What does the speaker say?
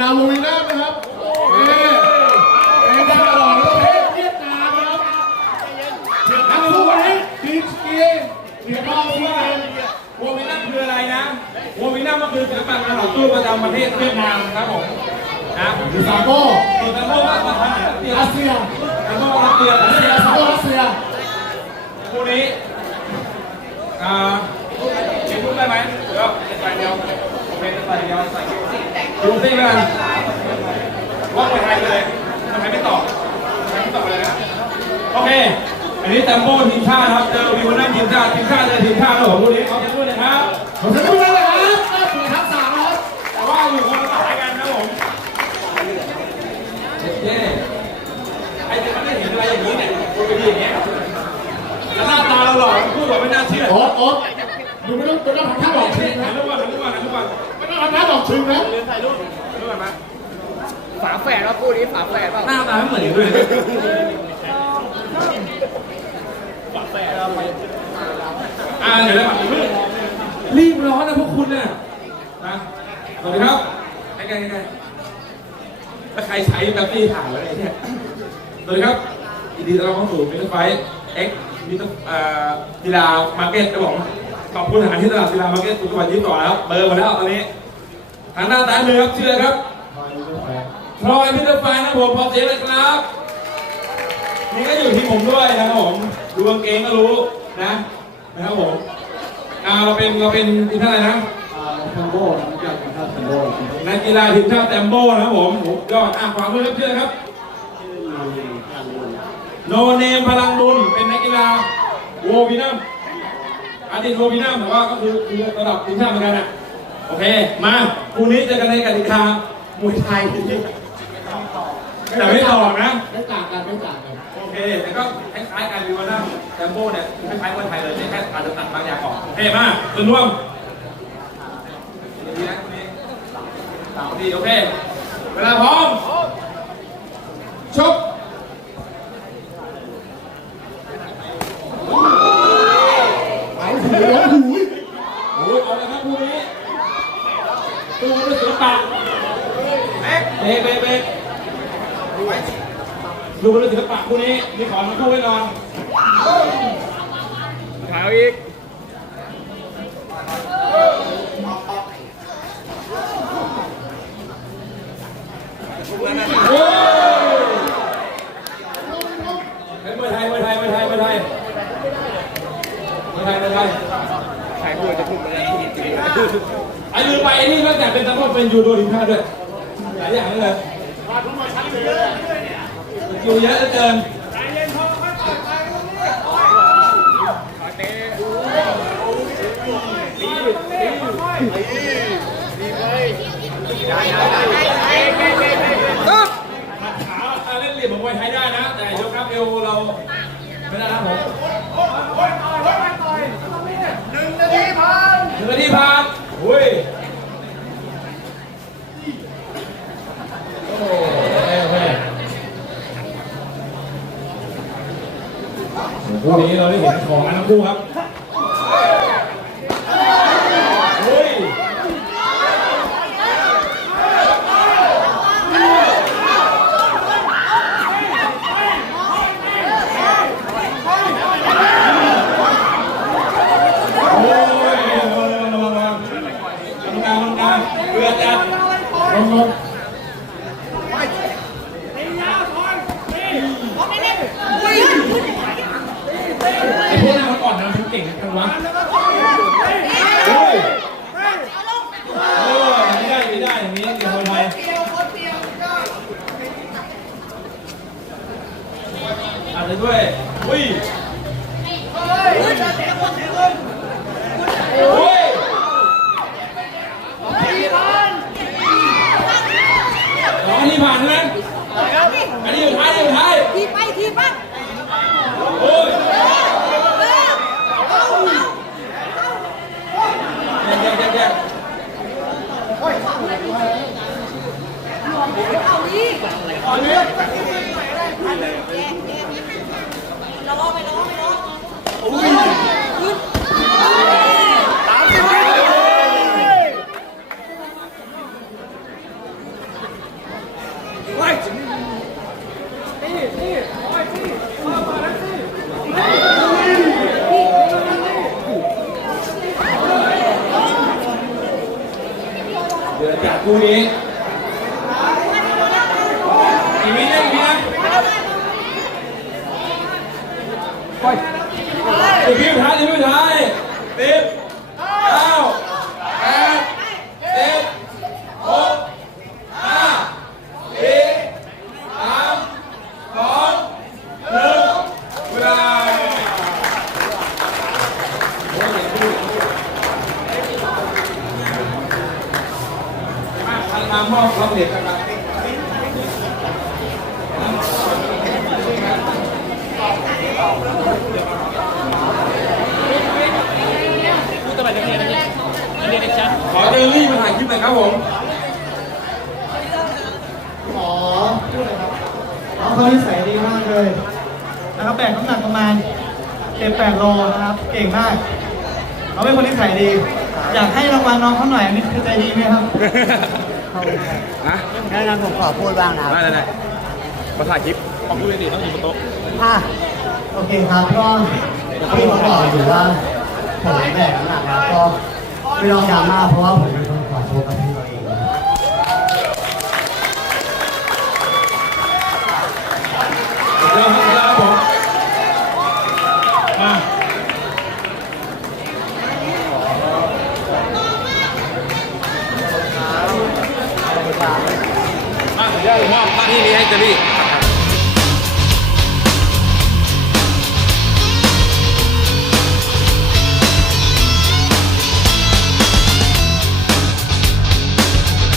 ลาวงลีน่านะครับนี่เป็นการตลอดประเทศเวียดนามนะครับนักสู้วันนี้ทีมสกีเหรียญทองที่เป็นวงวินัมคืออะไรนะวงวินัมก็คือศิลปะการต่อสู้ประจำประเทศเวียดนามครับผมนะดิซาโก้ส่วนตะโมก็มาทำรัสเซียรัสเซียตะโมรัสเซียรัสเซียซาโก้รัสเซียคู่นี้อ่าเขีนพูดได้ไหมเดี๋ยวใส่เดียว โอเคจะใส่เดียวใส่ดูซิไหมกันว่าคนไทยเลยคนไทยไม่ตอบคนไทยไม่ตอบเลยนะโอเค อันนี้แตมโบ้ทีมชาติครับเจอวิวนัมทีมชาติทีมชาติเจอทีมชาติครับผมคู่นี้เขาจะพูดนะครับผมจะพูดแล้วนะครับน่าเสียทักษะนะครับแต่ว่าอยู่คนละสายกันนะผมเย้ใครจะไม่ได้เห็นอะไรอย่างนี้เนี่ยดูไปดีอย่างเงี้ยแล้วหน้าตาเราหล่อพูดแบบไม่น่าเชื่อโอ๊ตโอ๊ต ดูไม่ต้องไม่ต้องทำท่าบอกชิงนะยรูปก่อนถ่ายรูปก่อนถ่ายรูปก่อนไม่ต้องทำท่าบอกชิงนะถ่ายรูปก่อนมาฝาแฝดว่าคู่นี้ฝาแฝดเปล่าหน้าตาไม่เหมือนกันเลยอ่าเดี๋ยวนะรีบร้อนนะพวกคุณน่ะนะสวัสดีครับใกล้ๆใกล้ๆแล้วใครใช้แบบนี้ถ่ายไว้วเนี่ยสวัสดีครับยินดีต้อนรับเข้าสู่มิสเตอร์ไฟเอ็กซ์มิสเตอร์อ่ากีฬามาร์เก็ตครับผม ขอบคุณทางที่ตลาดกีฬามาร์เก็ตสุขสวัสดิ์ยี่สิบสองแล้วเบอร์มาแล้วตอนนี้ทางหน้าซ้ายมือครับชื่ออะไรครับพลอยมิสเตอร์ไฟนะครับผมพอเสียงเลยครับนี่ก็อยู่ที่ผมด้วยนะครับผมดูกางเกงก็รู้นะนะครับผมอ่าเราเป็นเราเป็นทีมชาติอะไรนะแซมโบ้รู้จักกันครับแซมโบ้นักกีฬาทีมชาติแตมโบ้นะครับผมโหยอดอะขวามือครับชื่ออะไรครับโนเนมพลังบุญเป็นนักกีฬาโววินัม อดีตโววินัมแต่ว่าก็คือคือระดับทีมชาติเหมือนกันนะโอเค มาคู่นี้เจอกันในกติกามวยไทยแต่ไม่ต่อนะ ไม่ต่างกันไม่ต่างกัน โอเค แต่ก็คล้ายๆกันวิวนัมแตมโบ้เนี่ยคล้ายๆมวยไทยเลยแต่แค่อาจจะตัดบางอย่างออกโอเคมาส่วนร่วมดีนะคู่นี้สามดีโอเค เวลาพร้อมชก เอาหูเอาหู โอ้ยเอาเลยครับคู่นี้ตู้ด้วยศิลปะเบ๊กเบ๊กเบ๊กเบ๊ก ดูด้วยศิลปะคู่นี้มีของทั้งคู่แน่นอนขาวอีกโอ้ยเป็นมวยไทยมวยไทยมวยไทยมวยไทยมวยไทยมวยไทยขายคู่จะพูดไปแล้วที่จริงไอ้ลืมไปไอ้นี่นอกจากเป็นตำรวจเป็นยูโดทีมชาติด้วยหลายอย่างเลย อยู่เยอะเหลือเกินก็ หัดขาเอาเล่นเหลี่ยมของมวยไทยได้นะ แต่ยกครับเอวเราไม่ได้นะครับผมหนึ่งนาทีผ่านหนึ่งนาทีผ่านอุ้ยโอ้โหโอเคโอเค คู่นี้เราได้เห็นของกันทั้งคู่ครับเฮ้ยโอ้ยระวังระวังทำงานทำงานเบื่อจัดลงลง ไอ้พวกนั้นมันก่อนนะมันเก่งกันวะโอ้ยโอ้ยไม่ได้ไม่ได้อย่างนี้เดี๋ยวคนไทย อาจจะด้วยอุ้ยโอ้ยอ๋ออันนี้ผ่านใช่ไหมอันนี้อยู่ท้ายอันนี้อยู่ท้าย ทีไปทีบ้าง โอ้ย เอาเอา แย่แย่แย่แย่ เอาดิระวังไประวังไประวัง โเดือดจาก คู่นี้อีกวินะอีกวินะไปอีกวิดท้ายอีกวิดท้ายสิบเก้าแปดเจ็ดหกห้าสี่สามสองหนึ่งเวลาโอ้ยอย่างนี้มาทางน้ำ มอบความเด็ดนะครับขอเดลี่มาถ่ายคลิปหน่อยครับผมขอพูดเลยครับน้องเขานิสัยดีมากเลย นะครับแบกน้ำหนักประมาณเจ็ดแปดโลนะครับ เก่งมากเขาเป็นคนนิสัยดี อยากให้รางวัลน้องเขาหน่อยนนี้คือใจดีไหมครับ ฮะงั้นผมขอพูดบ้างนะครับได้ได้ได้มาถ่ายคลิปของผู้เล่นดีต้องอยู่บนโต๊ะอะโอเคครับก็พี่เขาบอกอยู่ว่าผมแบกน้ำหนักแล้วก็ไม่ต้องดราม่าเพราะว่าผมเป็นคนขอโทษกับพี่ มามอบหน้าที่นี้ให้เจลี่